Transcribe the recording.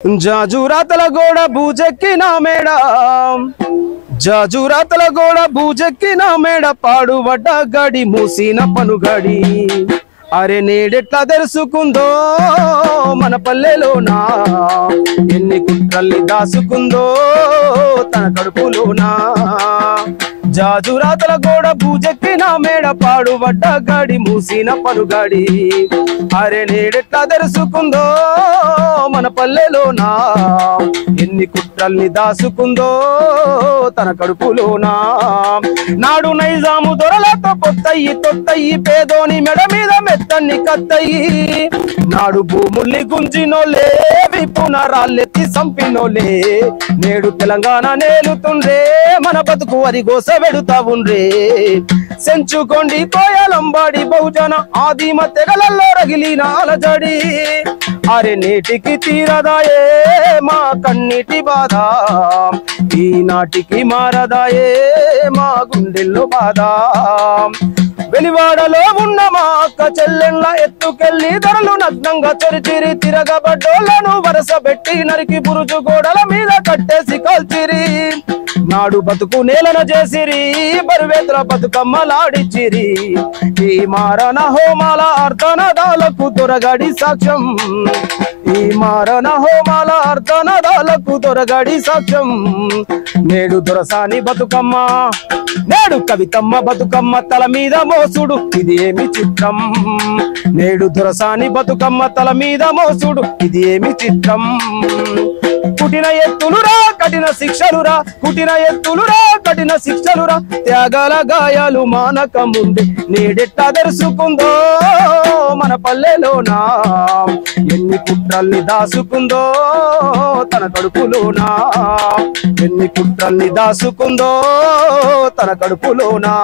జాజురాతల గోడ బూజెక్కిన మేడ జాజురాతల గోడ బూజెక్కిన మేడ పాడుబడ్డ గడి మూసిన పనుగడి అరే నేడెట్లా తెలుసుకుందో మన పల్లెలోనా ఎన్ని కుట్రల్ని దాసుకుందో తన కడుపులోనా జాజురాతల గోడ బూజెక్కిన మేడ పాడుబడ్డ గడి మూసిన పనుగడి అరే నేడెట్లా తెలుసుకుందో మన పల్లెలోనా ఎన్ని కుట్రల్ని దాసుకుందో తన కడుపులోనా నాడు నైజాము దొరలతో పొత్తయ్యి తొత్తయ్యి పేదోని మెడ మీద మెత్తన్ని కత్తయ్యి నాడు భూముల్ని గుంజినోలే విపున రాళ్ళెత్తి సంపినోలే నేడు తెలంగాణ నేలుతుండ్రే మన బతుకు వరి గోస వెడుతా ఉండ్రే సెంచుకోండి కోయలంబాడి బహుజన ఆదిమ తెగలల్లో రగిలిన అలజడి అరే నేటికి తీరదాయే మా కన్నీటి బాధ ఈనాటికి మారదాయే మా గుండెల్లో బాధ వెలివాడలో ఉన్న మా అక్క చెల్లెళ్ళ ఎత్తుకెళ్ళి ధరలు నగ్నంగా చొరిచిరి తిరగబడ్డోళ్లను వరస పెట్టి నరికి బురుజు గోడల మీద కట్టేసి కాల్చిరి నాడు బతుకు నేలన చేసిరి బరువేతుల బతుకమ్మలాడిచ్చిరి ఈ మారణ హోమాల అర్ధనదాలకు తొరగడి సాక్ష్యం ఈ మారణ హోమాల అర్ధనదాలకు తొరగడి సాక్ష్యం నేడు దొరసాని బతుకమ్మ నేడు కవితమ్మ బతుకమ్మ తల మీద మోసుడు ఇది ఏమి చిత్రం నేడు దొరసాని బతుకమ్మ తల మీద మోసుడు ఇది ఏమి చిత్రం కుటిన ఎత్తులురా కఠిన శిక్షలురా కుటిన ఎత్తులురా కఠిన శిక్షలురా త్యాగాల గాయాలు మానక ముందే నేడెట్టా తెరుసుకుందో మన పల్లెలోనా ఎన్ని కుట్రల్ని దాసుకుందో తన కడుపులోనా ఎన్ని కుట్రల్ని దాసుకుందో తన కడుపులోనా